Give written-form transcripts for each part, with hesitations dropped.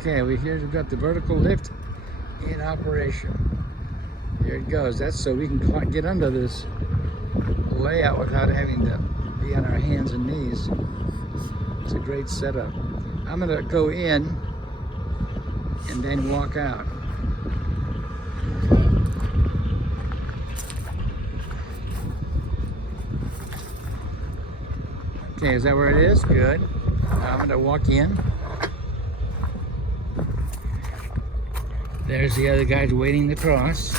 Okay, we've got the vertical lift in operation. Here it goes. That's so we can get under this layout without having to be on our hands and knees. It's a great setup. I'm gonna go in and then walk out. Okay, is that where it is? Good. I'm gonna walk in. There's the other guys waiting to cross.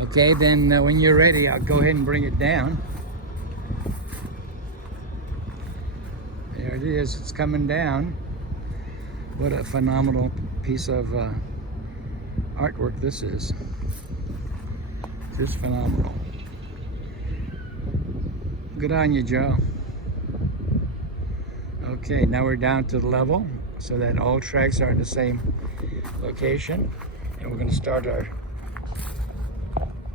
Okay, then when you're ready, I'll go ahead and bring it down. There it is, it's coming down. What a phenomenal piece of artwork this is. Just phenomenal. Good on you, Joe. Okay, now we're down to the level so that all tracks are in the same location. And we're going to start our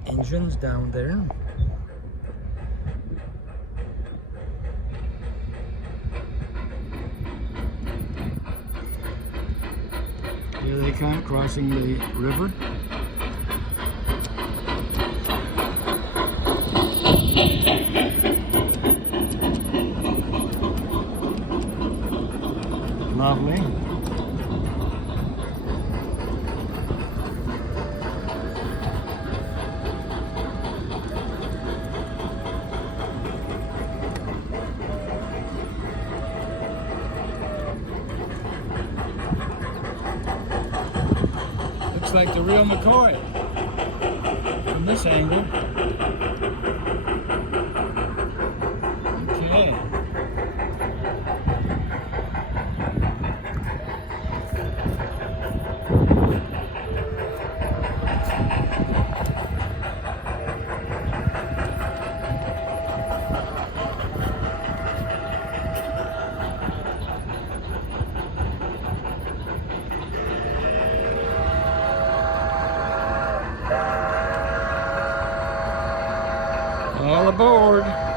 engines down there. Here they come, crossing the river. Lovely. Looks like the real McCoy from this angle. Okay. All aboard.